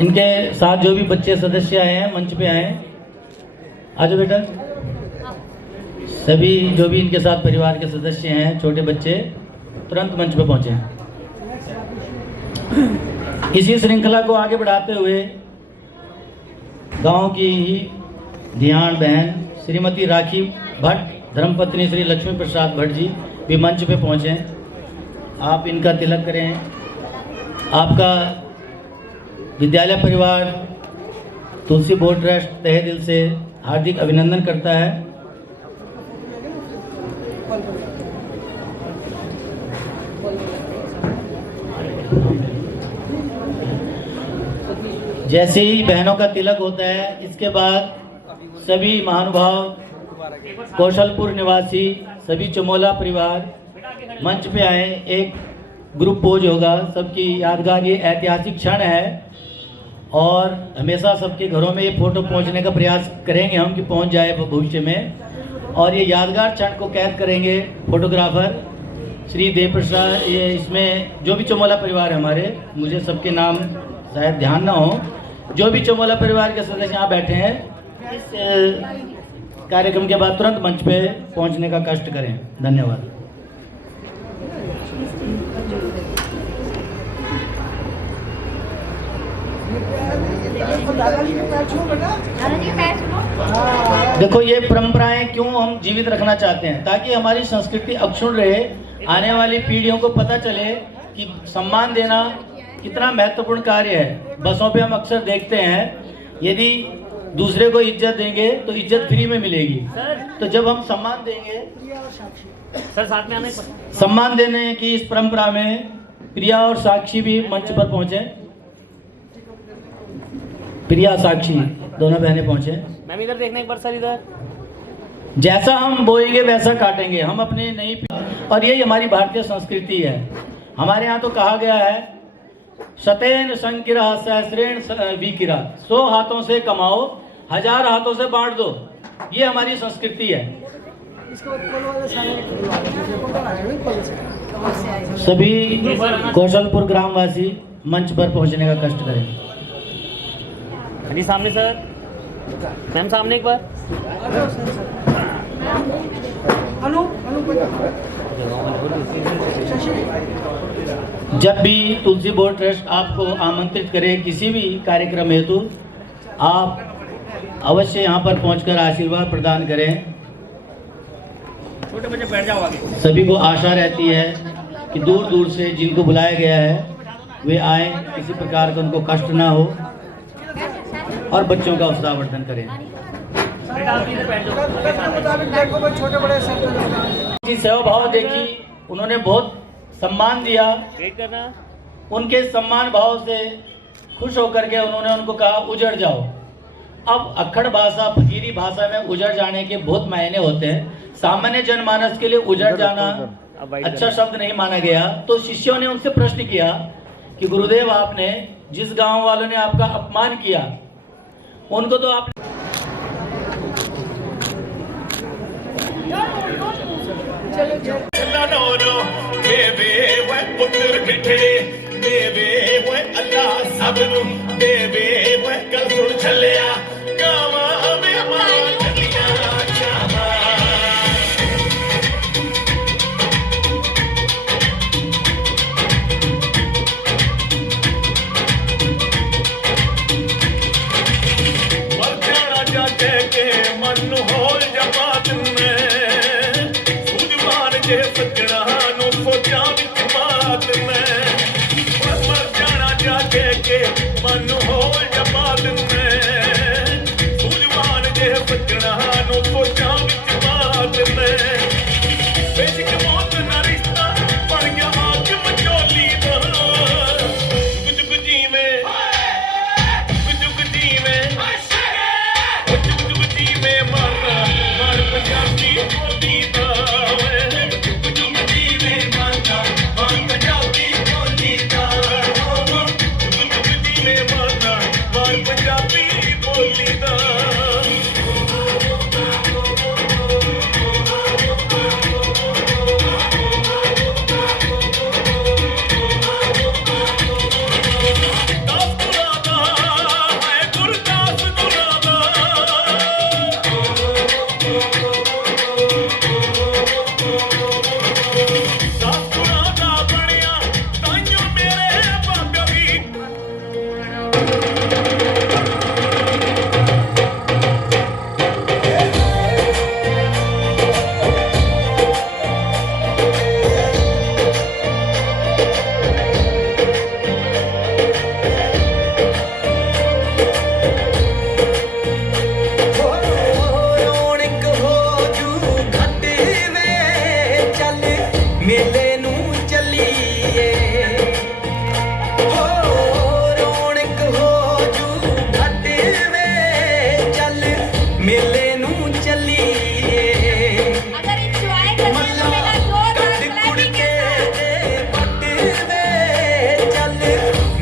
इनके साथ जो भी बच्चे सदस्य आए हैं मंच पे आए। आ जाओ बेटा। सभी जो भी इनके साथ परिवार के सदस्य हैं, छोटे बच्चे, तुरंत मंच पे पहुंचे। इसी श्रृंखला को आगे बढ़ाते हुए गांव की ही ध्यान बहन श्रीमती राखी भट्ट, धर्मपत्नी श्री लक्ष्मी प्रसाद भट्ट जी भी मंच पे पहुंचे। आप इनका तिलक करें। आपका विद्यालय परिवार तुलसी बोर्ड ट्रस्ट तहे दिल से हार्दिक अभिनंदन करता है। जैसे ही बहनों का तिलक होता है, इसके बाद सभी महानुभाव, कौशलपुर निवासी, सभी चमोला परिवार मंच पे आए। एक ग्रुप पोज होगा, सबकी यादगार ये ऐतिहासिक क्षण है और हमेशा सबके घरों में ये फोटो पहुंचने का प्रयास करेंगे हम कि पहुंच जाए भविष्य में। और ये यादगार क्षण को कैद करेंगे फोटोग्राफर श्री देव प्रसाद। ये इसमें जो भी चमोला परिवार है हमारे, मुझे सबके नाम शायद ध्यान ना हो, जो भी चमोला परिवार के सदस्य यहाँ बैठे हैं, इस कार्यक्रम के बाद तुरंत मंच पे पहुंचने का कष्ट करें। धन्यवाद। देखो, ये परंपराएं क्यों हम जीवित रखना चाहते हैं, ताकि हमारी संस्कृति अक्षुण्ण रहे, आने वाली पीढ़ियों को पता चले कि सम्मान देना कितना महत्वपूर्ण कार्य है। बसों पे हम अक्सर देखते हैं, यदि दूसरे को इज्जत देंगे तो इज्जत फ्री में मिलेगी। तो जब हम सम्मान देंगे, सर साथ में आने, सम्मान देने की इस परंपरा में प्रिया और साक्षी भी मंच पर पहुंचे। प्रिया, साक्षी दोनों बहनें पहुंचे। मैम इधर देखना एक बार सर, इधर। जैसा हम बोएंगे वैसा काटेंगे, हम अपने नहीं। और यही हमारी भारतीय संस्कृति है। हमारे यहाँ तो कहा गया है, शतेन संकिरा सहस्रेण विकिरा, 100 हाथों से कमाओ, 1000 हाथों से बांट दो। ये हमारी संस्कृति है। सभी कौशलपुर ग्रामवासी मंच पर पहुंचने का कष्ट करें। जी सामने सर, मैम सामने एक बार। जब भी तुलसी बोर्ड ट्रस्ट आपको आमंत्रित करे किसी भी कार्यक्रम हेतु, आप अवश्य यहाँ पर पहुंचकर आशीर्वाद प्रदान करें। छोटे बच्चे बैठ जाओ आगे। सभी को आशा रहती है कि दूर दूर से जिनको बुलाया गया है वे आए, किसी प्रकार का उनको कष्ट ना हो और बच्चों का उत्साहवर्धन करें। सेवा भाव देखी, उन्होंने बहुत सम्मान दिया। उनके सम्मान भाव से खुश होकर के उन्होंने उनको कहा उजड़ जाओ। अब अक्खड़ भाषा, फकीरी भाषा में उजड़ जाने के बहुत मायने होते हैं। सामान्य जनमानस के लिए उजड़ जाना अच्छा शब्द नहीं माना गया। तो शिष्यों ने उनसे प्रश्न किया कि गुरुदेव, आपने जिस गांव वालों ने आपका अपमान किया उनको तो आप सजना नु सोचा विच बात मैं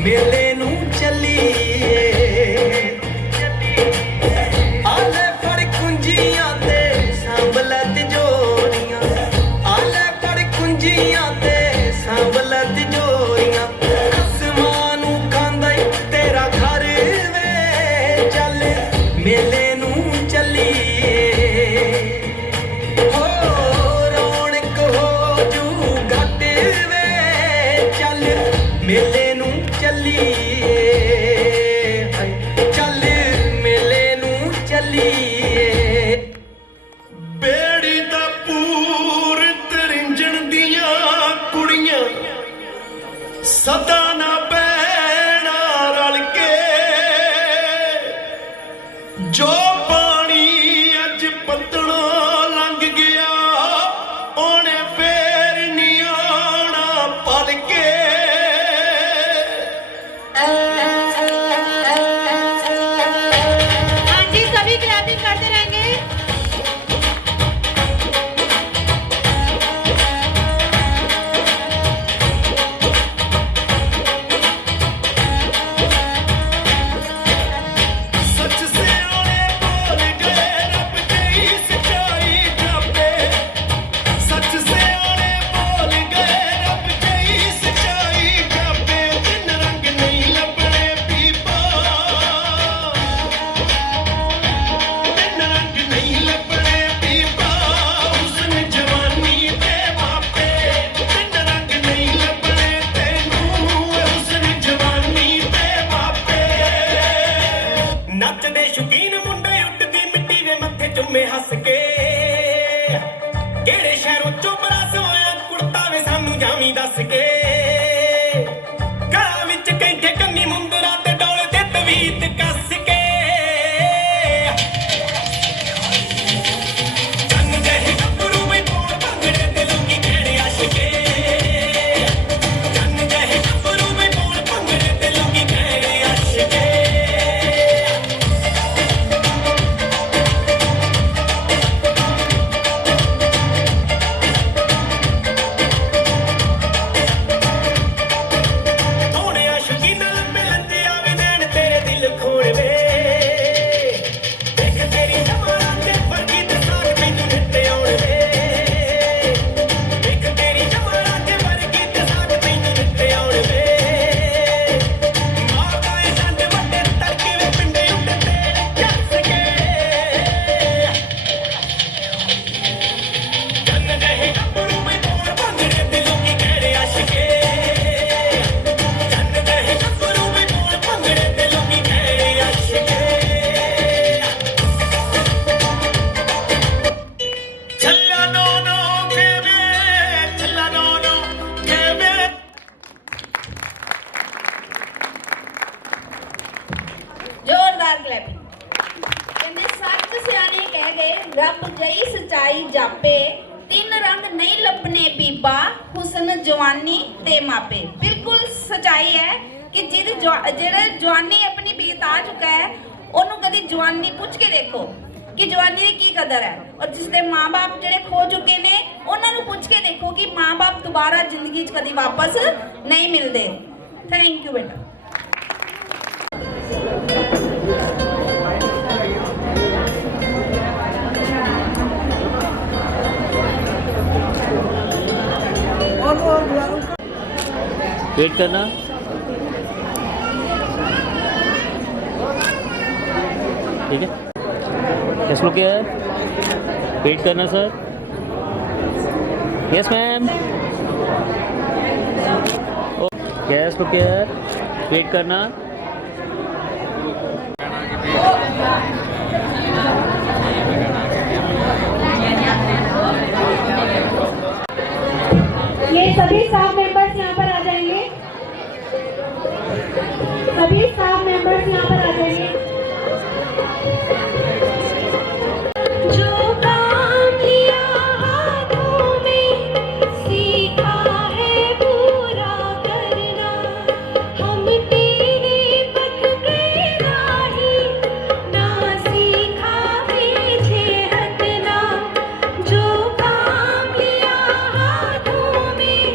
मेले नू चलीए आले फड़ कुंजियां ते सांभला तिजोरियां आले फड़ कुंजियां ते सांभला तिजोरियां आसमान नू खांदा ई तेरा घर वे चल मेले नू चलीए हो रौनक हो जू घट वे चल मेले नू चलीए चल मेले नू चलीए बेड़ी दा पूर तरिंजण दियां कुड़ियां सदा ना बैणा रल के जो पानी अज पतला लंघ गया ओने फेर नहीं आना पल के हाँ जी, सभी क्लैपिंग करते रहेंगे। सच से आने बोल गए रब की सच्चाई जापे सच से आने बोल गए रब की सच्चाई जापे दिन रंग नहीं लबने पीपा दिन रंग नहीं लबने पीपा हुस्न जवानी ते मापे दिन रंग नहीं लबने तेनू हुस्न जवानी ते मापे नचदे शौकीन मुंडे उड्डदी मिट्टी दे मत्थे चुम्मे हस के किहड़े शहरों चों बड़ा सोया कुड़ता वे सानू जावी दस के गला विच कैंठे कंनी मुंदरा ते डोले ते तवीत कस के चन्न जहे गब्बरू में पोड़ भंगड़े ते लोकी कहणे आशिके चन्न जहे गब्बरू में पोड़ भंगड़े ते लोकी कहणे आशिके ਸੋਹਣੇ ਆਸ਼ਕੀ ਨਾਲ ਮਿਲਦੇ ਆਵੇ ਨੈਣ ਤੇਰੇ ਦਿਲ ਖੋੜ ਵੇ ਦੇਖ ਤੇਰੀ ਜਮਾਨਾਂ ਤੇ ਵਰਗੀ ਤੇ ਸਾਗ ਮੈਨੂੰ ਨਿੱਤ ਆਉਣ ਵੇ ਦੇਖ ਤੇਰੀ ਜਮਾਨਾਂ ਤੇ ਵਰਗੀ ਤੇ ਸਾਗ ਮੈਨੂੰ ਨਿੱਤ ਆਉਣ ਵੇ ਮਾਰਦਾ ਏ ਡੰਡ ਵੱਡੇ ਤੜਕੇ ਵੇ ਪਿੰਡੇ ਉੱਤੇ ਤੇਰੇ ਚੱਸ ਕੇ ਚੰਨ ਜਹੇ ਗੱਭਰੂ ਮੈਂ ਤੋੜ ਭੰਗੜੇ ਤੇ ਲੋਕੀ ਕਹਿੜੇ ਆਸ਼ਕੇ ਚੰਨ ਜਹੇ ਗੱਭਰੂ ਮੈਂ ਤੋੜ ਭੰਗੜੇ ਤੇ ਲੋਕੀ ਕਹਿੜੇ ਆਸ਼ਕੇ ਛੱਲਾ ਨੋ ਨੋ ਕੇਵੇ ਛੱਲਾ ਨੋ ਨੋ ਕੇਵੇ जोरदार क्लैपिंग। कहते सच सियाने कह गए रब जई सच्चाई जापे तीन रंग नहीं लपने पीपा हुसन जवानी ते मापे। बिल्कुल सच्चाई है कि जेड़ा जवानी अपनी बीत आ चुका है ओनू कदी जवानी पूछ के देखो कि जवानी की की कदर है और जिसके माँ बाप जेड़े खो चुके ने उन्होंने पूछ के देखो कि माँ बाप दोबारा जिंदगी च कदी वापस नहीं मिलते। थैंक यू बेटा। वेट करना। ठीक है, यस लुक हियर, वेट करना sir. Yes ma'am, yes look here, wait करना। ये सभी स्टाफ मेंबर्स यहाँ पर आ जाएंगे। सभी स्टाफ मेंबर्स यहाँ पर आ जाएंगे। जो काम लिया हाथों में सीखा है पूरा करना, हम तेरे पथ पे राही ना सीखा पीछे हटना। जो काम लिया हाथों में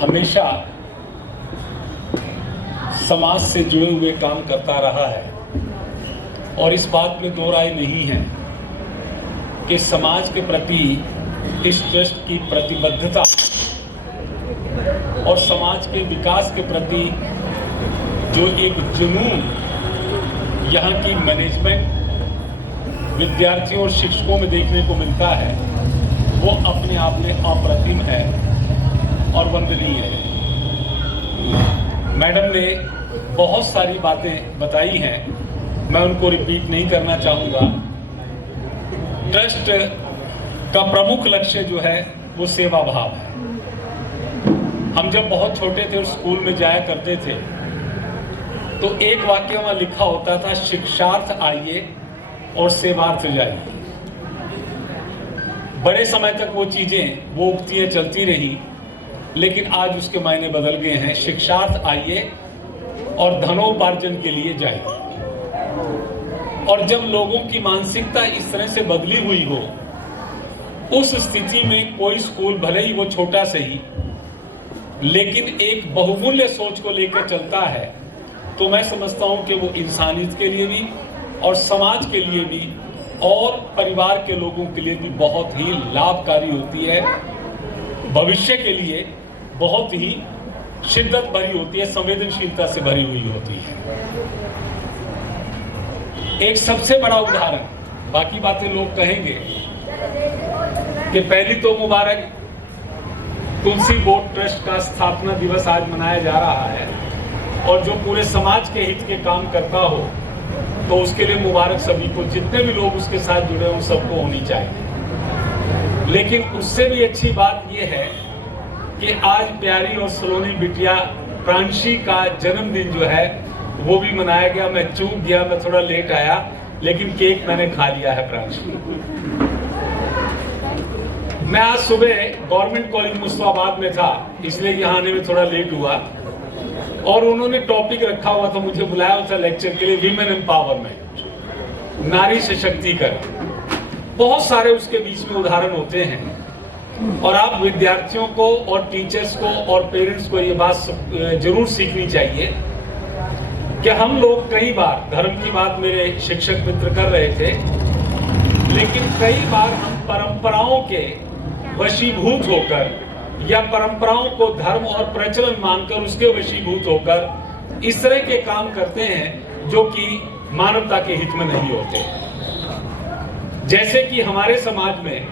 हमेशा समाज से जुड़े हुए काम करता रहा है और इस बात में दो राय नहीं है कि समाज के प्रति इस ट्रस्ट की प्रतिबद्धता और समाज के विकास के प्रति जो एक जुनून यहाँ की मैनेजमेंट, विद्यार्थियों और शिक्षकों में देखने को मिलता है, वो अपने आप में अप्रतिम है और वंदनीय है। मैडम ने बहुत सारी बातें बताई हैं, मैं उनको रिपीट नहीं करना चाहूँगा। ट्रस्ट का प्रमुख लक्ष्य जो है वो सेवा भाव है। हम जब बहुत छोटे थे और स्कूल में जाया करते थे तो एक वाक्य वहाँ लिखा होता था, शिक्षार्थ आइए और सेवार्थ जाइए। बड़े समय तक वो चीजें वो उक्तियां चलती रही, लेकिन आज उसके मायने बदल गए हैं। शिक्षार्थ आइए और धनोपार्जन के लिए जाइए। और जब लोगों की मानसिकता इस तरह से बदली हुई हो, उस स्थिति में कोई स्कूल भले ही वो छोटा सही, लेकिन एक बहुमूल्य सोच को लेकर चलता है, तो मैं समझता हूं कि वो इंसानियत के लिए भी और समाज के लिए भी और परिवार के लोगों के लिए भी बहुत ही लाभकारी होती है। भविष्य के लिए बहुत ही शिद्दत भरी होती है, संवेदनशीलता से भरी हुई होती है। एक सबसे बड़ा उदाहरण, बाकी बातें लोग कहेंगे कि पहली तो मुबारक, तुलसी बोट ट्रस्ट का स्थापना दिवस आज मनाया जा रहा है और जो पूरे समाज के हित के काम करता हो तो उसके लिए मुबारक सभी को, जितने भी लोग उसके साथ जुड़े हों सबको होनी चाहिए। लेकिन उससे भी अच्छी बात यह है कि आज प्यारी और सलोनी बिटिया प्रांशी का जन्मदिन जो है वो भी मनाया गया। मैं चूक गया, मैं थोड़ा लेट आया, लेकिन केक मैंने खा लिया है प्रांशी। मैं आज सुबह गवर्नमेंट कॉलेज मुस्तफाबाद में था, इसलिए यहाँ आने में थोड़ा लेट हुआ और उन्होंने टॉपिक रखा हुआ था, मुझे बुलाया हुआ था लेक्चर के लिए, विमेन एम्पावरमेंट, नारी सशक्तिकरण। बहुत सारे उसके बीच में उदाहरण होते हैं और आप विद्यार्थियों को और टीचर्स को और पेरेंट्स को ये बात जरूर सीखनी चाहिए कि हम लोग कई बार, धर्म की बात मेरे शिक्षक मित्र कर रहे थे, लेकिन कई बार हम परंपराओं के वशीभूत होकर या परंपराओं को धर्म और प्रचलन मानकर उसके वशीभूत होकर इस तरह के काम करते हैं जो कि मानवता के हित में नहीं होते। जैसे कि हमारे समाज में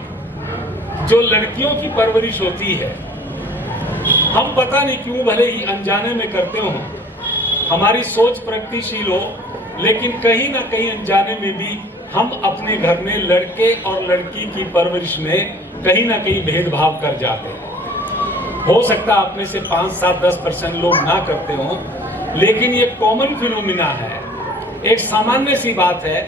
जो लड़कियों की परवरिश होती है, हम पता नहीं क्यों, भले ही अनजाने में करते हो, हमारी सोच प्रगतिशील हो, लेकिन कहीं ना कहीं अनजाने में भी हम अपने घर में लड़के और लड़की की परवरिश में कहीं ना कहीं भेदभाव कर जाते हैं। हो सकता है आप में से 5, 7, 10% लोग ना करते हो, लेकिन ये कॉमन फिनोमिना है, एक सामान्य सी बात है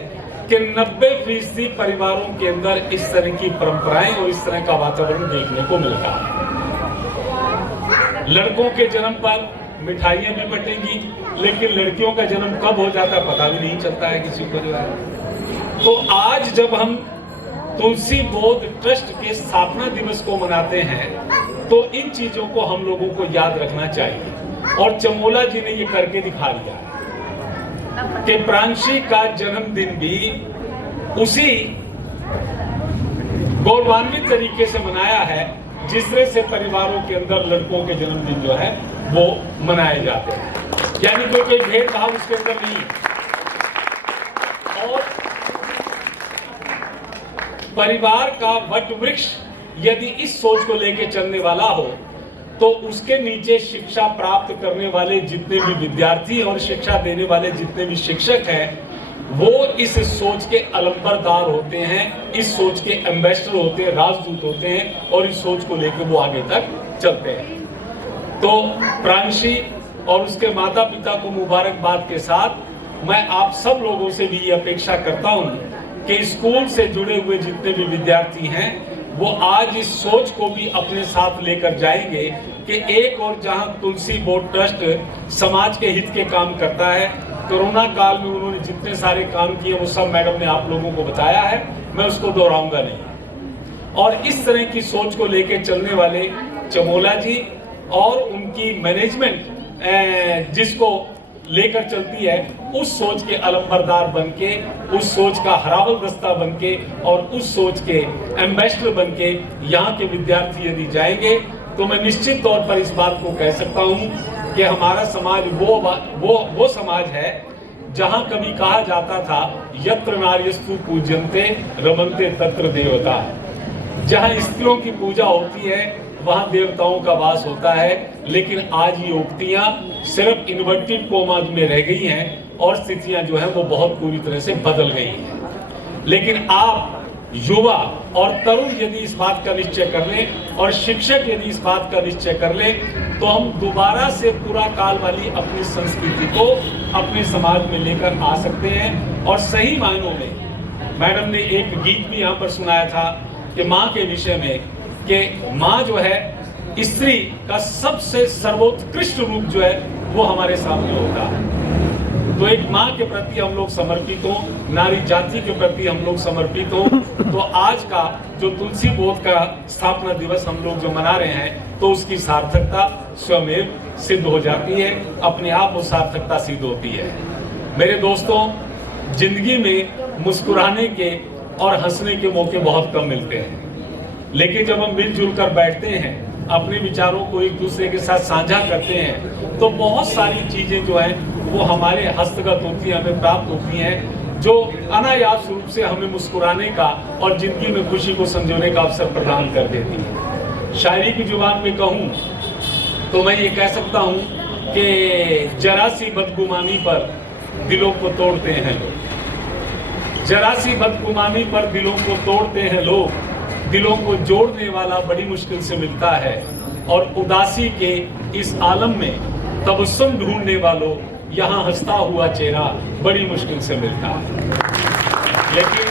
कि 90% परिवारों के अंदर इस तरह की परंपराएं और इस तरह का वातावरण देखने को मिलता है। लड़कों के जन्म पर मिठाइयां भी बटेंगी, लेकिन लड़कियों का जन्म कब हो जाता है पता भी नहीं चलता है किसी को जो है। तो आज जब हम तुलसी बोध ट्रस्ट के स्थापना दिवस को मनाते हैं तो इन चीजों को हम लोगों को याद रखना चाहिए। और चमोला जी ने ये करके दिखा दिया कि प्रांशी का जन्मदिन भी उसी गौरवान्वित तरीके से मनाया है जिस तरह से परिवारों के अंदर लड़कों के जन्मदिन जो है वो मनाए जाते हैं, यानी कोई भेदभाव उसके अंदर नहीं है। और परिवार का वट वृक्ष यदि इस सोच को लेकर चलने वाला हो तो उसके नीचे शिक्षा प्राप्त करने वाले जितने भी विद्यार्थी और शिक्षा देने वाले जितने भी शिक्षक हैं वो इस सोच के अलंबरदार होते हैं, इस सोच के एम्बेसडर होते हैं, राजदूत होते हैं और इस सोच को लेकर वो आगे तक चलते हैं। तो प्रांशी और उसके माता पिता को मुबारकबाद के साथ मैं आप सब लोगों से भी ये अपेक्षा करता हूं कि स्कूल से जुड़े हुए जितने भी विद्यार्थी हैं वो आज इस सोच को भी अपने साथ लेकर जाएंगे कि एक और जहां तुलसी बोट ट्रस्ट समाज के हित के काम करता है, कोरोना काल में उन्होंने जितने सारे काम किए वो सब मैडम ने आप लोगों को बताया है, मैं उसको दोहराऊंगा नहीं। और इस तरह की सोच को लेकर चलने वाले चमोला जी और उनकी मैनेजमेंट जिसको लेकर चलती है, उस सोच के अलंबरदार बनके, उस सोच का हरावल दस्ता बनके और उस सोच के एम्बेसडर बनके यहाँ के विद्यार्थी यदि जाएंगे तो मैं निश्चित तौर पर इस बात को कह सकता हूँ कि हमारा समाज वो समाज है जहाँ कभी कहा जाता था यत्र नार्यस्तु पूज्यन्ते रमन्ते तत्र देवता। जहाँ स्त्रियों की पूजा होती है वहाँ देवताओं का वास होता है, लेकिन आज ये उक्तियाँ सिर्फ इन्वर्टेड कोमाज में रह गई हैं और स्थितियाँ जो हैं वो बहुत पूरी तरह से बदल गई हैं। लेकिन आप युवा और तरुण यदि इस बात का निश्चय कर लें और शिक्षक यदि इस बात का निश्चय कर लें तो हम दोबारा से पूरा काल वाली अपनी संस्कृति को अपने समाज में लेकर आ सकते हैं। और सही मायनों में मैडम ने एक गीत भी यहाँ पर सुनाया था कि माँ के विषय में, कि माँ जो है स्त्री का सबसे सर्वोत्कृष्ट रूप जो है वो हमारे सामने होता है। तो एक माँ के प्रति हम लोग समर्पित हों, नारी जाति के प्रति हम लोग समर्पित हों, तो आज का जो तुलसी बोध का स्थापना दिवस हम लोग जो मना रहे हैं तो उसकी सार्थकता स्वयं सिद्ध हो जाती है, अपने आप वो सार्थकता सिद्ध होती है। मेरे दोस्तों, जिंदगी में मुस्कुराने के और हंसने के मौके बहुत कम मिलते हैं, लेकिन जब हम मिलजुल कर बैठते हैं, अपने विचारों को एक दूसरे के साथ साझा करते हैं तो बहुत सारी चीजें जो हैं वो हमारे हस्तगत होती हैं, हमें प्राप्त होती हैं, जो अनायास रूप से हमें मुस्कुराने का और जिंदगी में खुशी को संजोने का अवसर प्रदान कर देती है। शायरी की जुबान में कहूँ तो मैं ये कह सकता हूँ कि जरा सी बदगुमानी पर दिलों को तोड़ते हैं लोग, जरा सी बदगुमानी पर दिलों को तोड़ते हैं लोग, दिलों को जोड़ने वाला बड़ी मुश्किल से मिलता है, और उदासी के इस आलम में तबस्सुम ढूंढने वालों यहाँ हंसता हुआ चेहरा बड़ी मुश्किल से मिलता है। लेकिन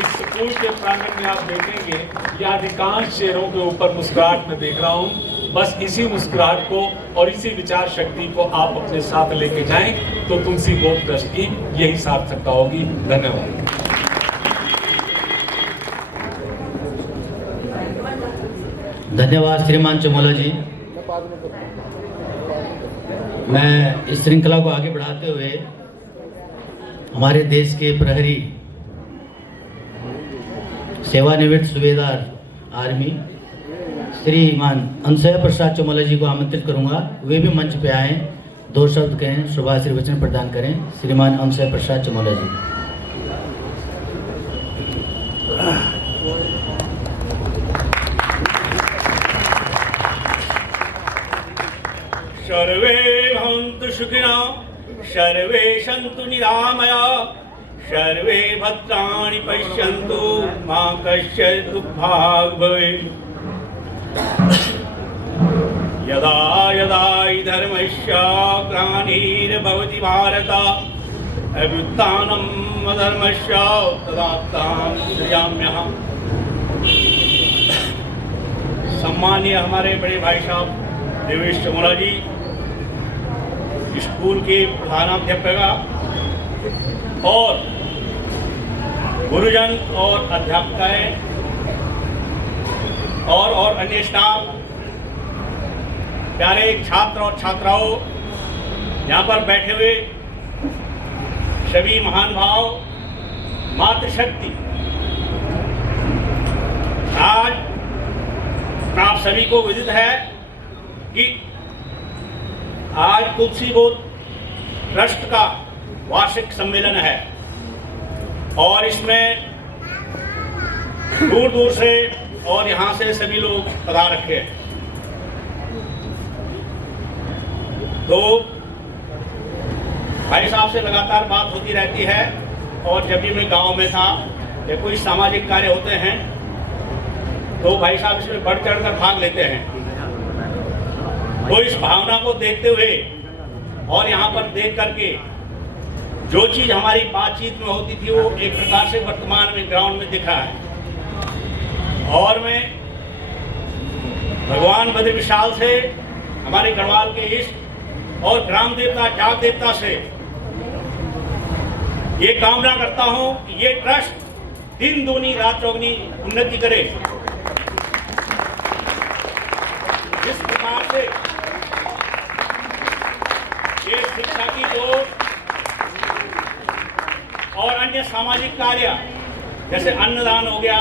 इस स्कूल के प्रांगण में आप देखेंगे यह अधिकांश चेहरों के ऊपर मुस्कुराहट में देख रहा हूँ। बस इसी मुस्कुराहट को और इसी विचार शक्ति को आप अपने साथ लेके जाएं तो तुलसी बोध ट्रस्ट की यही सार्थकता होगी। धन्यवाद। धन्यवाद श्रीमान चमोला जी। मैं इस श्रृंखला को आगे बढ़ाते हुए हमारे देश के प्रहरी सेवानिवृत्त सूबेदार आर्मी श्रीमान अंशय प्रसाद चमोला जी को आमंत्रित करूंगा, वे भी मंच पे आए, 2 शब्द कहें, शुभाशीर्वचन प्रदान करें। श्रीमान अंशय प्रसाद चमोला जी। सर्वे भवन्तु सुखिनः, सर्वे सन्तु निरामयाः, सर्वे भद्राणि पश्यन्तु मा कश्चित् दुःखभाग् भवेत्। यदा यदा हि धर्मस्य ग्लानिर्भवति भारत अभ्युत्थानम् अधर्मस्य तदात्मानं सृजाम्यहम्। सम्मानीय हमारे बड़े भाई साहब देवेश चमोला जी, स्कूल के प्रधानाध्यापिका और गुरुजन और अध्यापिकाएं और अन्य स्टाफ, प्यारे छात्र और छात्राओं, यहाँ पर बैठे हुए सभी महान भाव, मातृशक्ति, आज आप सभी को विदित है कि आज तुलसी बोध ट्रस्ट का वार्षिक सम्मेलन है और इसमें दूर दूर से और यहाँ से सभी लोग पधार रखे हैं। तो भाई साहब से लगातार बात होती रहती है और जब भी मैं गांव में था या कोई सामाजिक कार्य होते हैं तो भाई साहब इसमें बढ़ चढ़ कर भाग लेते हैं। तो इस भावना को देखते हुए और यहाँ पर देख करके जो चीज हमारी बातचीत में होती थी वो एक प्रकार से वर्तमान में ग्राउंड में दिखा है। और मैं भगवान बद्र विशाल से, हमारे गढ़वाल के इष्ट और ग्राम देवता जात देवता से ये कामना करता हूँ कि ये ट्रस्ट दिन दूनी रात चौगनी उन्नति करे। जिस प्रकार से तो और अन्य सामाजिक कार्य जैसे अन्नदान हो गया,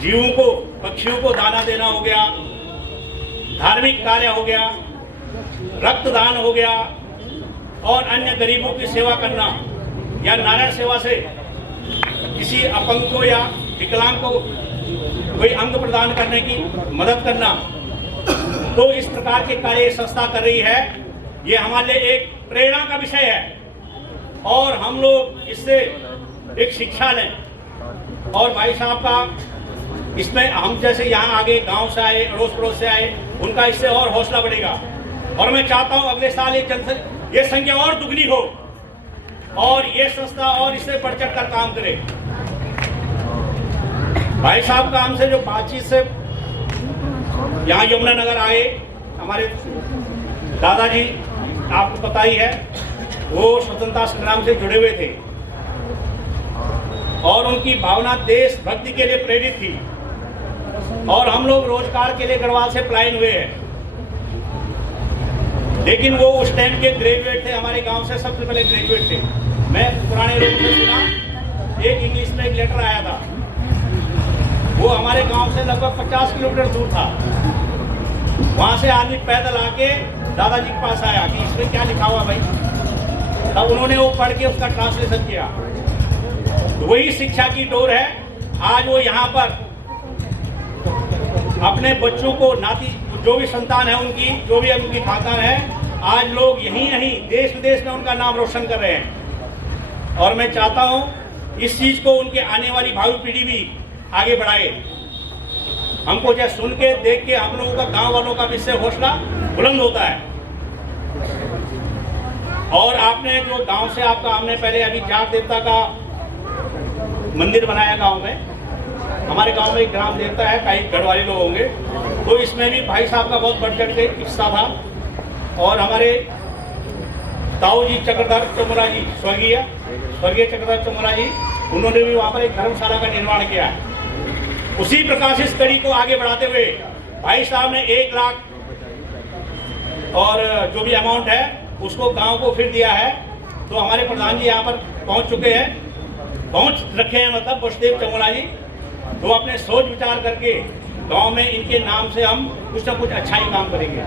जीवों को पक्षियों को दाना देना हो गया, धार्मिक कार्य हो गया, रक्तदान हो गया और अन्य गरीबों की सेवा करना या नारायण सेवा से किसी अपंग को या विकलांग को कोई अंग प्रदान करने की मदद करना। तो इस प्रकार के कार्य संस्था कर रही है। ये हमारे लिए एक प्रेरणा का विषय है और हम लोग इससे एक शिक्षा लें। और भाई साहब का इसमें हम जैसे यहाँ आगे गांव से आए, अड़ोस पड़ोस से आए, उनका इससे और हौसला बढ़ेगा। और मैं चाहता हूँ अगले साल ये संख्या और दुगनी हो और ये संस्था और इससे बढ़ चढ़ कर काम करे। भाई साहब का हमसे जो बातचीत से यहाँ यमुनानगर आए, हमारे दादाजी आपको पता ही है, वो स्वतंत्रता संग्राम से जुड़े हुए थे और उनकी भावना देशभक्ति के लिए प्रेरित थी। और हम लोग रोजगार के लिए गढ़वाल से पलायन हुए हैं, लेकिन वो उस टाइम के ग्रेजुएट थे, हमारे गांव से सबसे पहले ग्रेजुएट थे। मैं पुराने लोगों से सुना, एक इंग्लिश में एक लेटर आया था, वो हमारे गांव से लगभग 50 किलोमीटर दूर था। वहां से आदमी पैदल आके दादाजी के पास आया कि इसमें क्या लिखा हुआ भाई। तब उन्होंने वो पढ़ के उसका ट्रांसलेशन किया। तो वही शिक्षा की डोर है। आज वो यहाँ पर अपने बच्चों को, नाती जो भी संतान है उनकी, जो भी उनकी खानदान है, आज लोग यहीं देश विदेश में उनका नाम रोशन कर रहे हैं। और मैं चाहता हूँ इस चीज को उनके आने वाली भावी पीढ़ी भी आगे बढ़ाए। हमको जैसे सुन के देख के हम लोगों का, गांव वालों का भी इससे हौसला बुलंद होता है। और आपने जो गांव से आपका, हमने पहले अभी जाट देवता का मंदिर बनाया गांव में। हमारे गांव में एक ग्राम देवता है, कई गढ़वाली लोग होंगे, तो इसमें भी भाई साहब का बहुत बढ़ चढ़ के हिस्सा था। और हमारे ताऊ जी चक्रधर चमोला जी, स्वर्गीय चक्रधर चमोला जी, उन्होंने भी वहाँ पर एक धर्मशाला का निर्माण किया है। उसी प्रकार से इस कड़ी को आगे बढ़ाते हुए भाई साहब ने 1 लाख और जो भी अमाउंट है उसको गांव को फिर दिया है। तो हमारे प्रधान जी यहाँ पर पहुँच चुके हैं, पहुँच रखे हैं, मतलब बुशदेव चमोला जी। तो अपने सोच विचार करके गांव में इनके नाम से हम कुछ ना कुछ अच्छा ही काम करेंगे।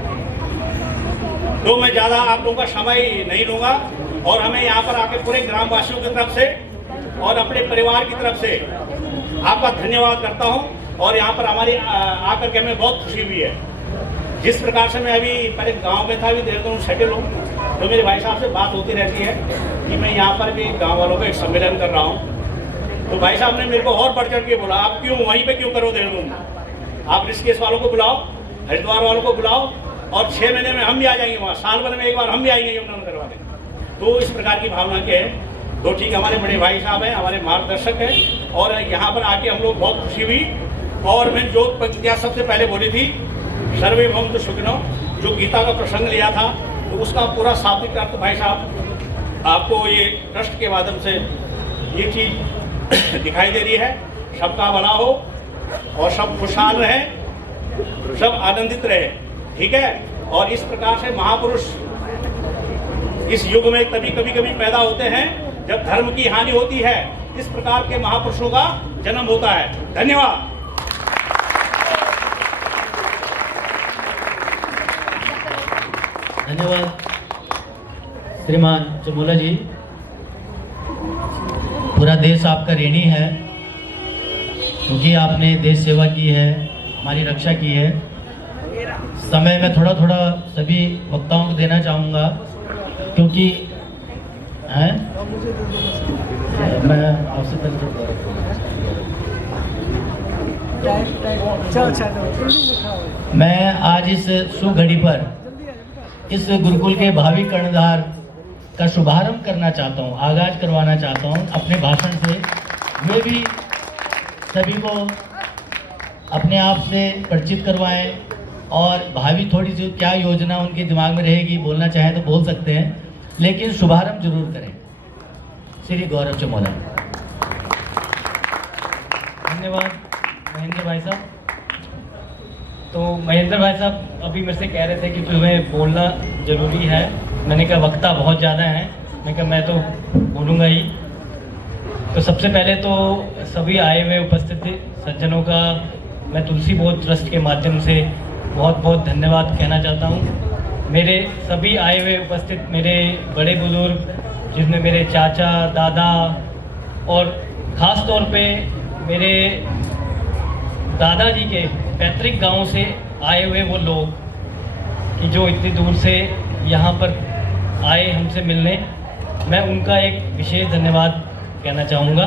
तो मैं ज़्यादा आप लोगों का समय नहीं लूँगा और हमें यहाँ पर आके पूरे ग्रामवासियों की तरफ से और अपने परिवार की तरफ से आपका धन्यवाद करता हूँ। और यहाँ पर हमारी आकर के हमें बहुत खुशी हुई है। जिस प्रकार से मैं अभी पहले गांव में था, अभी देहरादून सेटल हूँ, तो मेरे भाई साहब से बात होती रहती है कि मैं यहाँ पर भी गांव वालों का एक सम्मेलन कर रहा हूँ। तो भाई साहब ने मेरे को और बढ़ चढ़ के बोला, आप क्यों वहीं पे क्यों करो देहरादून, आप ऋषिकेश वालों को बुलाओ, हरिद्वार वालों को बुलाओ और 6 महीने में हम भी आ जाएंगे वहाँ, साल भर में एक बार हम भी आएंगे यमुनानगर वाले। तो इस प्रकार की भावना के हैं। तो ठीक, हमारे बड़े भाई साहब हैं, हमारे मार्गदर्शक हैं और यहाँ पर आके हम लोग बहुत खुशी हुई। और मैं जो पंक्तियाँ सबसे पहले बोली थी, सर्वे भवन्तु सुखिनो, जो गीता का प्रसंग लिया था, तो उसका पूरा शाब्दिक अर्थ भाई साहब आपको ये ट्रस्ट के माध्यम से ये चीज़ दिखाई दे रही है। सबका भला हो और सब खुशहाल रहे, सब आनंदित रहे, ठीक है। और इस प्रकार से महापुरुष इस युग में कभी पैदा होते हैं जब धर्म की हानि होती है। इस प्रकार के महापुरुषों का जन्म होता है। धन्यवाद। धन्यवाद श्रीमान चमोला जी। पूरा देश आपका ऋणी है क्योंकि आपने देश सेवा की है, हमारी रक्षा की है। समय मैं थोड़ा सभी वक्ताओं को देना चाहूँगा क्योंकि मैं आपसे पहले मैं आज इस शुभ घड़ी पर इस गुरुकुल के भावी कर्णधार का शुभारंभ करना चाहता हूँ, आगाज करवाना चाहता हूँ अपने भाषण से। वे भी सभी को अपने आप से परिचित करवाएं और भावी थोड़ी सी क्या योजना उनके दिमाग में रहेगी, बोलना चाहें तो बोल सकते हैं, लेकिन शुभारंभ जरूर करें। श्री गौरव चमोला। धन्यवाद महेंद्र भाई साहब। तो महेंद्र भाई साहब अभी मेरे से कह रहे थे कि तुम्हें बोलना ज़रूरी है, मैंने कहा वक्ता बहुत ज़्यादा हैं, मैं कहा मैं तो बोलूँगा ही। तो सबसे पहले तो सभी आए हुए उपस्थित सज्जनों का मैं तुलसी बोध ट्रस्ट के माध्यम से बहुत बहुत धन्यवाद कहना चाहता हूँ। मेरे सभी आए हुए उपस्थित मेरे बड़े बुजुर्ग, जिसमें मेरे चाचा, दादा और ख़ास तौर पे मेरे दादाजी के पैतृक गांव से आए हुए वो लोग कि जो इतनी दूर से यहाँ पर आए हमसे मिलने, मैं उनका एक विशेष धन्यवाद कहना चाहूँगा।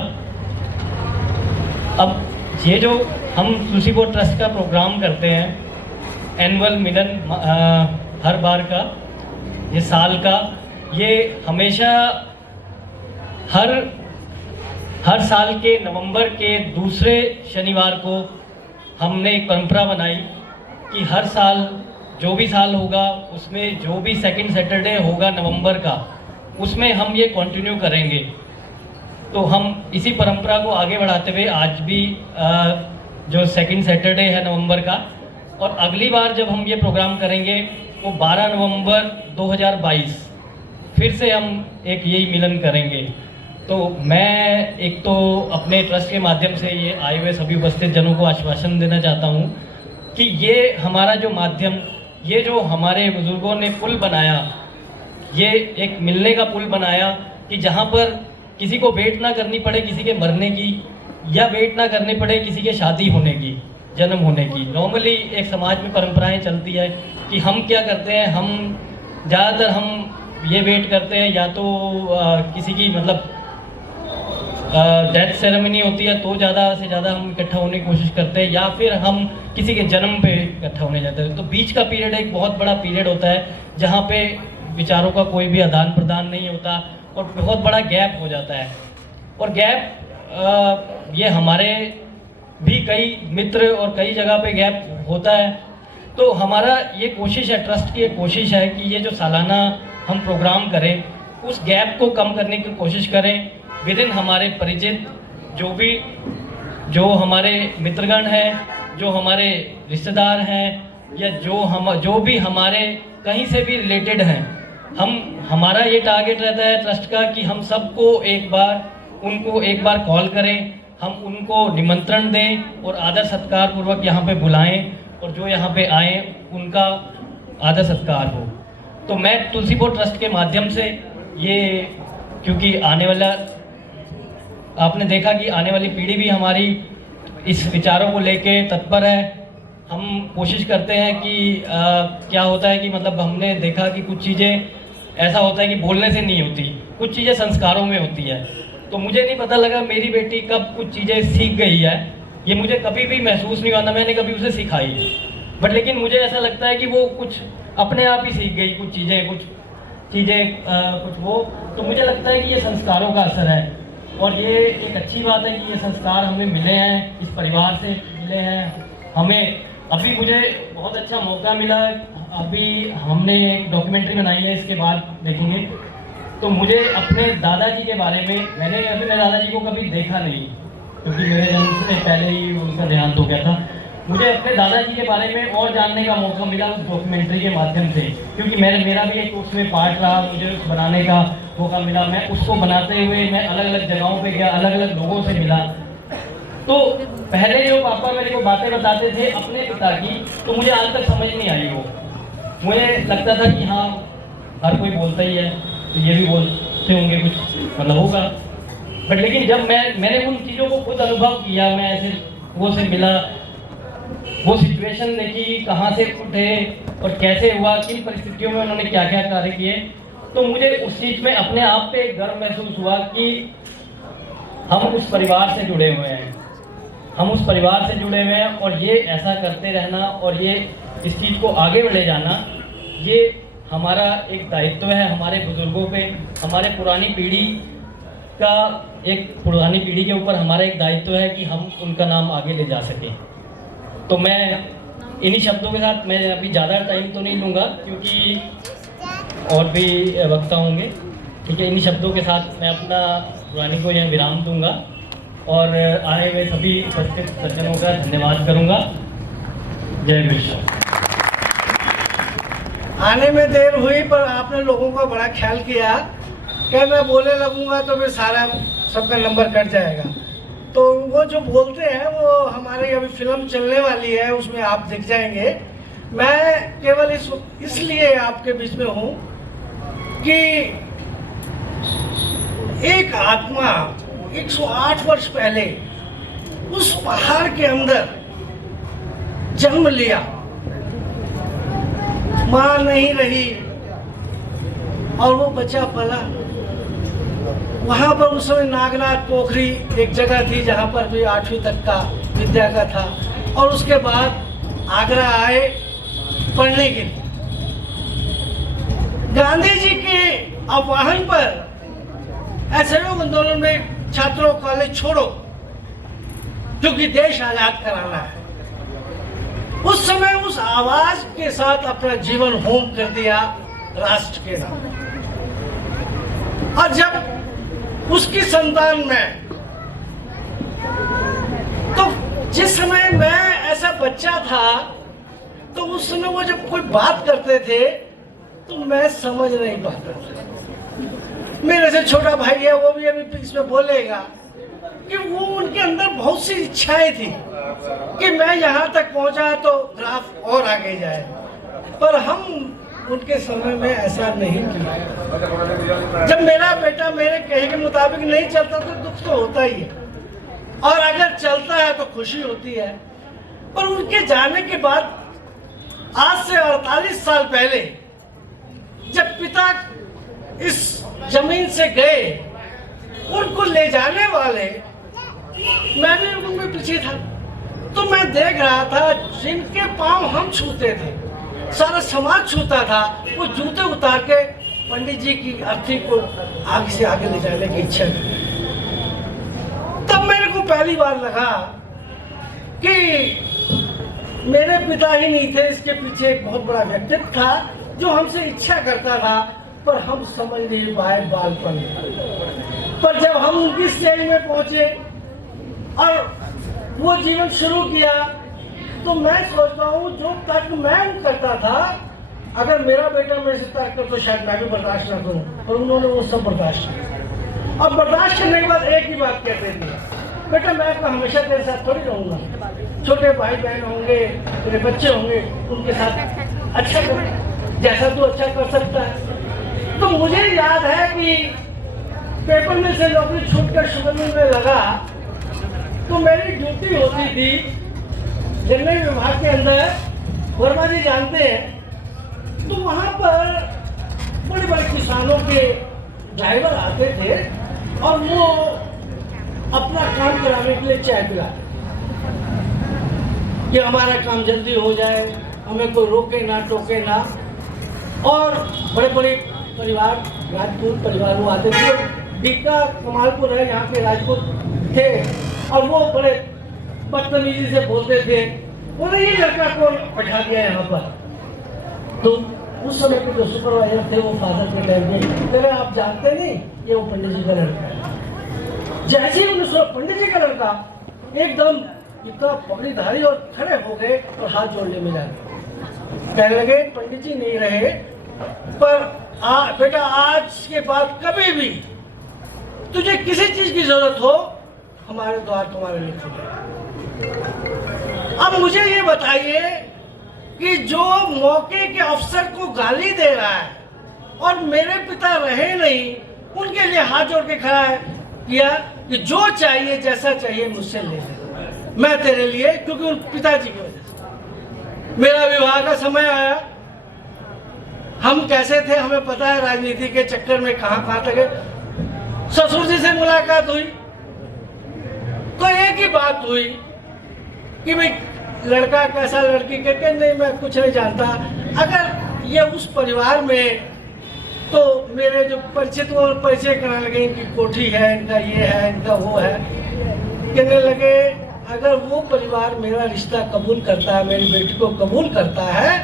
अब ये जो हम तुलसी बोध ट्रस्ट का प्रोग्राम करते हैं, एनुअल मिलन हर बार का, ये साल का, ये हमेशा हर साल के नवंबर के दूसरे शनिवार को हमने एक परंपरा बनाई कि हर साल जो भी साल होगा उसमें जो भी सेकंड सैटरडे होगा नवंबर का, उसमें हम ये कंटिन्यू करेंगे। तो हम इसी परंपरा को आगे बढ़ाते हुए आज भी जो सेकंड सैटरडे है नवंबर का, और अगली बार जब हम ये प्रोग्राम करेंगे वो 12 नवंबर 2022 फिर से हम एक यही मिलन करेंगे। तो मैं एक तो अपने ट्रस्ट के माध्यम से ये आए हुए सभी उपस्थित जनों को आश्वासन देना चाहता हूँ कि ये हमारा जो माध्यम, ये जो हमारे बुजुर्गों ने पुल बनाया, ये एक मिलने का पुल बनाया कि जहाँ पर किसी को वेट ना करनी पड़े किसी के मरने की, या वेट ना करनी पड़े किसी के शादी होने की, जन्म होने की। नॉर्मली एक समाज में परंपराएं चलती है कि हम क्या करते हैं, हम ज़्यादातर हम ये वेट करते हैं या तो किसी की मतलब डेथ सेरेमनी होती है तो ज़्यादा से ज़्यादा हम इकट्ठा होने की कोशिश करते हैं, या फिर हम किसी के जन्म पे इकट्ठा होने जाते हैं। तो बीच का पीरियड एक बहुत बड़ा पीरियड होता है जहाँ पे विचारों का कोई भी आदान प्रदान नहीं होता और बहुत बड़ा गैप हो जाता है। और गैप ये हमारे भी कई मित्र और कई जगह पे गैप होता है। तो हमारा ये कोशिश है, ट्रस्ट की ये कोशिश है कि ये जो सालाना हम प्रोग्राम करें उस गैप को कम करने की कोशिश करें। विद इन हमारे परिचित जो हमारे मित्रगण हैं, जो हमारे रिश्तेदार हैं, या जो भी हमारे कहीं से भी रिलेटेड हैं, हमारा ये टारगेट रहता है ट्रस्ट का कि हम सबको उनको एक बार कॉल करें, हम उनको निमंत्रण दें और आदर सत्कार पूर्वक यहाँ पे बुलाएं, और जो यहाँ पे आए उनका आदर सत्कार हो। तो मैं तुलसी बोध ट्रस्ट के माध्यम से ये, क्योंकि आने वाला आपने देखा कि आने वाली पीढ़ी भी हमारी इस विचारों को लेके तत्पर है। हम कोशिश करते हैं कि क्या होता है कि मतलब हमने देखा कि कुछ चीज़ें ऐसा होता है कि बोलने से नहीं होती, कुछ चीज़ें संस्कारों में होती है। तो मुझे नहीं पता लगा मेरी बेटी कब कुछ चीज़ें सीख गई है, ये मुझे कभी भी महसूस नहीं हुआ, ना मैंने कभी उसे सिखाई, बट लेकिन मुझे ऐसा लगता है कि वो कुछ अपने आप ही सीख गई कुछ चीज़ें कुछ वो। तो मुझे लगता है कि ये संस्कारों का असर है, और ये एक अच्छी बात है कि ये संस्कार हमें मिले हैं, इस परिवार से मिले हैं हमें। अभी मुझे बहुत अच्छा मौका मिला, अभी हमने एक डॉक्यूमेंट्री बनाई है, इसके बाद देखेंगे। तो मुझे अपने दादाजी के बारे में, मैंने अपने दादाजी को कभी देखा नहीं क्योंकि मेरे जन्म से पहले ही उनका देहांत हो गया था। मुझे अपने दादाजी के बारे में और जानने का मौका मिला उस डॉक्यूमेंट्री के माध्यम से, क्योंकि मेरा भी एक उसमें पार्ट रहा, मुझे उस बनाने का मौका मिला। मैं उसको बनाते हुए मैं अलग अलग जगहों पे गया, अलग अलग लोगों से मिला। तो पहले जो पापा मेरे को बातें बताते थे अपने पिता की, तो मुझे आज तक समझ नहीं आई वो। मुझे लगता था कि हाँ हर कोई बोलता ही है तो ये भी बोलते होंगे, कुछ मतलब होगा। बट लेकिन जब मैंने उन चीज़ों को खुद अनुभव किया, मैं ऐसे वो से मिला, वो सिचुएशन देखी, कहाँ से उठे और कैसे हुआ, किन परिस्थितियों में उन्होंने क्या क्या कार्य किए, तो मुझे उस चीज़ में अपने आप पे गर्व महसूस हुआ कि हम उस परिवार से जुड़े हुए हैं, और ये ऐसा करते रहना और ये इस चीज़ को आगे बढ़े जाना, ये हमारा एक दायित्व है हमारे बुजुर्गों पे, हमारे पुरानी पीढ़ी के ऊपर हमारा एक दायित्व है कि हम उनका नाम आगे ले जा सकें। तो मैं इन्हीं शब्दों के साथ, मैं अभी ज़्यादा टाइम तो नहीं लूँगा क्योंकि और भी वक्ता होंगे, ठीक है। इन्हीं शब्दों के साथ मैं अपना वाणी को यह विराम दूंगा और आए हुए सभी उपस्थित सज्जनों का धन्यवाद करूंगा। जय विश्व। आने में देर हुई पर आपने लोगों का बड़ा ख्याल किया। क्या मैं बोले लगूंगा तो फिर सारा सबका नंबर कट जाएगा। तो वो जो बोलते हैं वो हमारी अभी फिल्म चलने वाली है, उसमें आप दिख जाएंगे। मैं केवल इसलिए आपके बीच में हूँ कि एक आत्मा 108 वर्ष पहले उस पहाड़ के अंदर जन्म लिया। माँ नहीं रही और वो बच्चा पला। वहाँ पर उस समय नागनाथ पोखरी एक जगह थी जहाँ पर भी 8वीं तक का विद्या का था, और उसके बाद आगरा आए पढ़ने के लिए। गांधी जी के आह्वान पर असहयोग आंदोलन में छात्रों कॉलेज छोड़ो क्योंकि देश आजाद कराना है। उस समय उस आवाज के साथ अपना जीवन होम कर दिया राष्ट्र के नाम। और जब उसकी संतान में, तो जिस समय मैं ऐसा बच्चा था तो उस समय वो जब कोई बात करते थे तो मैं समझ नहीं पाता था। मेरे से छोटा भाई है, वो भी अभी इसमें बोलेगा कि वो उनके अंदर बहुत सी इच्छाएं थी कि मैं यहाँ तक पहुँचा तो ग्राफ और आगे जाए, पर हम उनके समय में ऐसा नहीं किया। जब मेरा बेटा मेरे कहे के मुताबिक नहीं चलता तो दुख तो होता ही है, और अगर चलता है तो खुशी होती है। पर उनके जाने के बाद आज से 48 साल पहले जब पिता इस जमीन से गए, उनको ले जाने वाले मैं भी उनमें पीछे था, तो मैं देख रहा था जिनके पांव हम छूते थे, सारा समाज छूता था, वो जूते उतार के पंडित जी की अर्थी को आगे से आगे ले जाने की इच्छा थी। तब मेरे को पहली बार लगा कि मेरे पिता ही नहीं थे, इसके पीछे एक बहुत बड़ा व्यक्तित्व था जो हमसे इच्छा करता था, पर हम समझ नहीं पाए बालपन। पर जब हम उनकी स्टेज में पहुंचे और वो जीवन शुरू किया, तो मैं सोचता हूँ जो तर्क मैं करता था, अगर मेरा बेटा मेरे से तर्क कर तो शायद मैं भी बर्दाश्त ना करूँ, और उन्होंने वो सब बर्दाश्त किया। और बर्दाश्त करने के बाद एक ही बात कहते थे, बेटा मैं तो हमेशा तेरे साथ थोड़ी रहूँगा, छोटे भाई बहन होंगे, तेरे बच्चे होंगे, उनके साथ अच्छा कर, जैसा तू अच्छा कर सकता है। तो मुझे याद है कि पेपर में से नौकरी छूटकर शुगर मिल में लगा, तो मेरी ड्यूटी होती थी रेलवे विभाग के अंदर, वर्मा जी जानते हैं। तो वहाँ पर बड़े बड़े किसानों के ड्राइवर आते थे और वो अपना काम कराने के लिए चाय पिलाते कि हमारा काम जल्दी हो जाए, हमें कोई रोके ना टोके ना। और बड़े बड़े परिवार, राजपूत परिवार वो आते थे, डिक्का कमालपुर है यहाँ पे राजपूत थे, और वो बड़े बदतमीजी से बोलते थे, उन्हें ये लड़का को बैठा दिया यहाँ पर। तो उस समय के जो सुपरवाइजर थे वो फादर के टाइम के, अरे आप जानते नहीं ये वो पंडित जी का लड़का है। जैसे ही उन्होंने पंडित जी का लड़का एकदम इतना पगड़ीधारी और खड़े हो गए और हाथ जोड़ने में लगे, कहने लगे पंडित जी नहीं रहे, पर बेटा आज के बाद कभी भी तुझे किसी चीज की जरूरत हो, हमारे द्वार तुम्हारे लिए खुले। अब मुझे ये बताइए कि जो मौके के अफसर को गाली दे रहा है और मेरे पिता रहे नहीं, उनके लिए हाथ जोड़ के खड़ा है किया कि जो चाहिए जैसा चाहिए मुझसे ले ले, मैं तेरे लिए, क्योंकि उन पिताजी की वजह से मेरा विवाह का समय आया। हम कैसे थे हमें पता है, राजनीति के चक्कर में कहाँ तक ससुर जी से मुलाकात हुई तो एक ही बात हुई कि भाई लड़का कैसा, लड़की कहते नहीं मैं कुछ नहीं जानता। अगर ये उस परिवार में, तो मेरे जो परिचित और परिचय कराने लगे, इनकी कोठी है, इनका ये है, इनका वो है, कहने लगे अगर वो परिवार मेरा रिश्ता कबूल करता है, मेरी बेटी को कबूल करता है,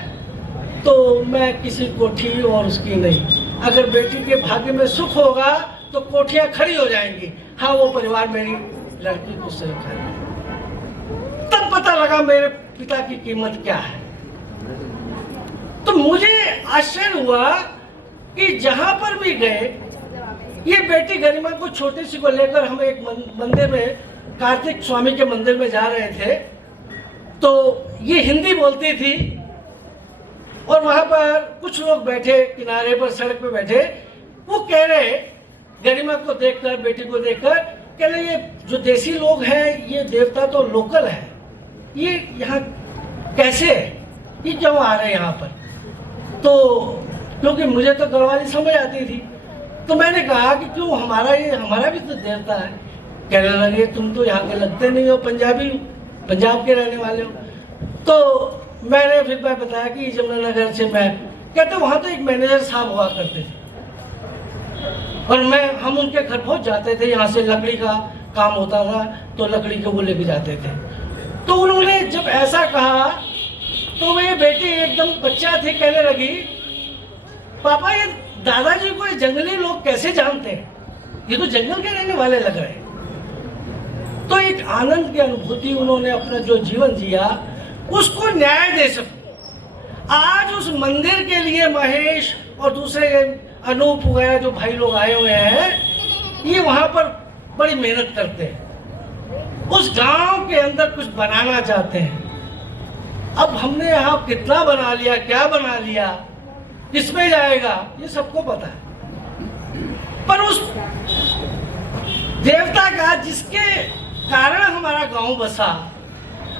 तो मैं किसी कोठी और उसकी नहीं। अगर बेटी के भाग्य में सुख होगा तो कोठियां खड़ी हो जाएंगी, हाँ वो परिवार मेरी लड़की को सही करे। तब पता लगा मेरे पिता की कीमत क्या है। तो मुझे आश्चर्य हुआ कि जहां पर भी गए, ये बेटी गरिमा को छोटी सी को लेकर हम एक मंदिर में, कार्तिक स्वामी के मंदिर में जा रहे थे, तो ये हिंदी बोलती थी और वहां पर कुछ लोग बैठे किनारे पर, सड़क पे बैठे, वो कह रहे गरिमा को देखकर, बेटी को देखकर, कह रहे ये जो देसी लोग हैं, ये देवता तो लोकल है, ये यहाँ कैसे है, ये क्यों आ रहे हैं यहाँ पर? तो क्योंकि मुझे तो गढ़वाली समझ आती थी, तो मैंने कहा कि क्यों, हमारा भी तो देवता है। कहने लगे तुम तो यहाँ के लगते नहीं हो, पंजाबी, पंजाब के रहने वाले हो। तो मैंने फिर बताया कि यमुनानगर से मैं, कहते वहाँ तो एक मैनेजर साहब हुआ करते थे और हम उनके घर पहुँच जाते थे, यहाँ से लकड़ी का काम होता था तो लकड़ी के वो लेके जाते थे। तो उन्होंने जब ऐसा कहा तो वो ये बेटी एकदम बच्चा थी, कहने लगी पापा ये दादाजी को ये जंगली लोग कैसे जानते हैं, ये तो जंगल के रहने वाले लग रहे हैं। तो एक आनंद की अनुभूति, उन्होंने अपना जो जीवन जिया उसको न्याय दे सको। आज उस मंदिर के लिए महेश और दूसरे अनूप वगैरह जो भाई लोग आए हुए हैं, ये वहां पर बड़ी मेहनत करते हैं, उस गांव के अंदर कुछ बनाना चाहते हैं। अब हमने यहाँ कितना बना लिया, क्या बना लिया, किसमें जाएगा, ये सबको पता है। पर उस देवता का जिसके कारण हमारा गांव बसा,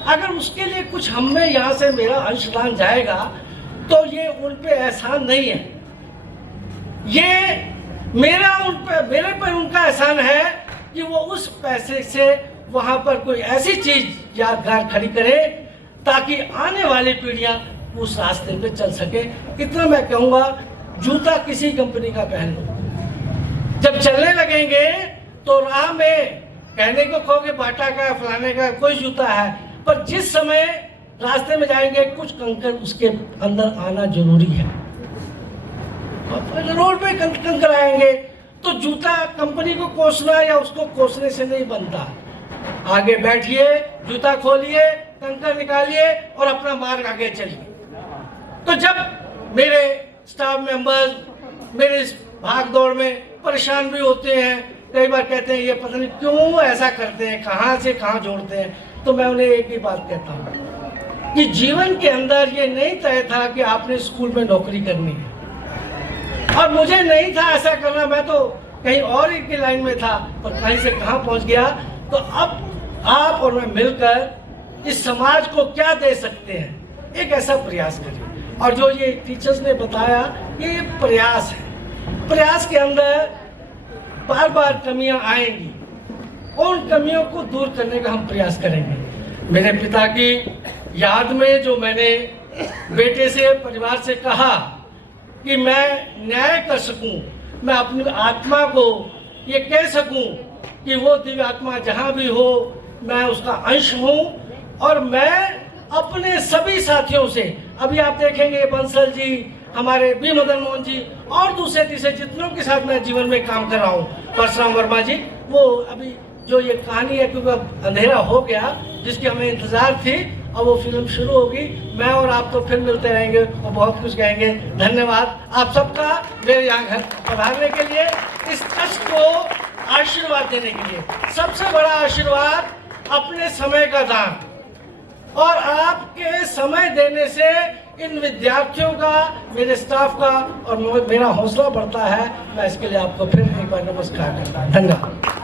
अगर उसके लिए कुछ हम में यहाँ से मेरा अंशदान जाएगा तो ये उन पे एहसान नहीं है, ये मेरे पर उनका एहसान है कि वो उस पैसे से वहाँ पर कोई ऐसी चीज यादगार खड़ी करे ताकि आने वाली पीढ़ियां उस रास्ते पे चल सके। इतना मैं कहूँगा, जूता किसी कंपनी का पहन लो, जब चलने लगेंगे तो राह में कहने को कहोगे बाटा का, फलाने का कोई जूता है, पर जिस समय रास्ते में जाएंगे कुछ कंकर उसके अंदर आना जरूरी है। रोड पे कंकर आएंगे तो जूता कंपनी को कोसना या उसको कोसने से नहीं बनता। आगे बैठिए, जूता खोलिए, कंकर निकालिए और अपना मार्ग आगे चलिए। तो जब मेरे स्टाफ मेंबर्स मेरे इस भाग दौड़ में परेशान भी होते हैं, कई बार कहते हैं ये पता नहीं क्यों ऐसा करते हैं, कहाँ से कहाँ जोड़ते हैं, तो मैं उन्हें एक ही बात कहता हूँ कि जीवन के अंदर ये नहीं तय था कि आपने स्कूल में नौकरी करनी है, और मुझे नहीं था ऐसा करना, मैं तो कहीं और ही की लाइन में था और कहीं से कहाँ पहुँच गया। तो अब आप और मैं मिलकर इस समाज को क्या दे सकते हैं, एक ऐसा प्रयास करिए। और जो ये टीचर्स ने बताया, ये प्रयास है, प्रयास के अंदर बार बार कमियां आएंगी, उन कमियों को दूर करने का हम प्रयास करेंगे। मेरे पिता की याद में जो मैंने बेटे से, परिवार से कहा कि मैं न्याय कर सकूं, मैं अपनी आत्मा को ये कह सकूं कि वो दिव्य आत्मा जहां भी हो मैं उसका अंश हूं, और मैं अपने सभी साथियों से, अभी आप देखेंगे बंसल जी, हमारे बी मदन मोहन जी और दूसरे तीसरे जितनों के साथ मैं जीवन में काम कर रहा हूँ, परशुराम वर्मा जी, वो अभी जो ये कहानी है क्योंकि अब अंधेरा हो गया जिसकी हमें इंतजार थी, और वो फिल्म शुरू होगी, मैं और आप तो फिर मिलते रहेंगे और बहुत कुछ कहेंगे। धन्यवाद आप सबका मेरे यहाँ घर पधारने के लिए, इस ट्रस्ट को आशीर्वाद देने के लिए। सबसे बड़ा आशीर्वाद अपने समय का दान, और आपके समय देने से इन विद्यार्थियों का, मेरे स्टाफ का और मेरा हौसला बढ़ता है। मैं इसके लिए आपको फिर एक बार नमस्कार करता हूँ। धन्यवाद।